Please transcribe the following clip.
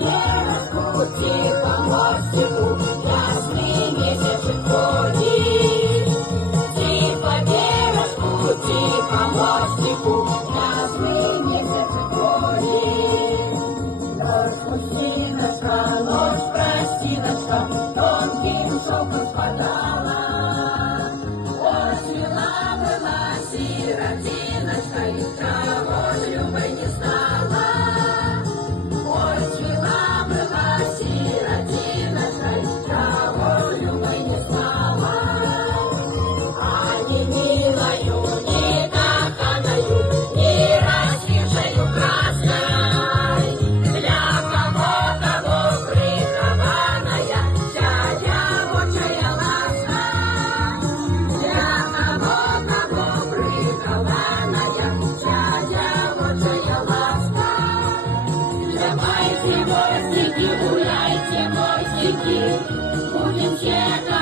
пути по мостику, ясный месяц ходит. Тихо бережку, тихо мостику, ясный месяц ходит. Ночь, мужчиночка, ночь, простиночка, тонким шелком спадала. Ожила была сиротиночка, и того ж любой не стала. Ожила была сиротиночка, и того ж любой не стала. А не милою, не каханою, не расцветшею краской, для кого прихованная вся девочая ласка. Для кого прихованная вся девочая ласка. Давайте, мостики, гуляйте, мостики, будем чекать.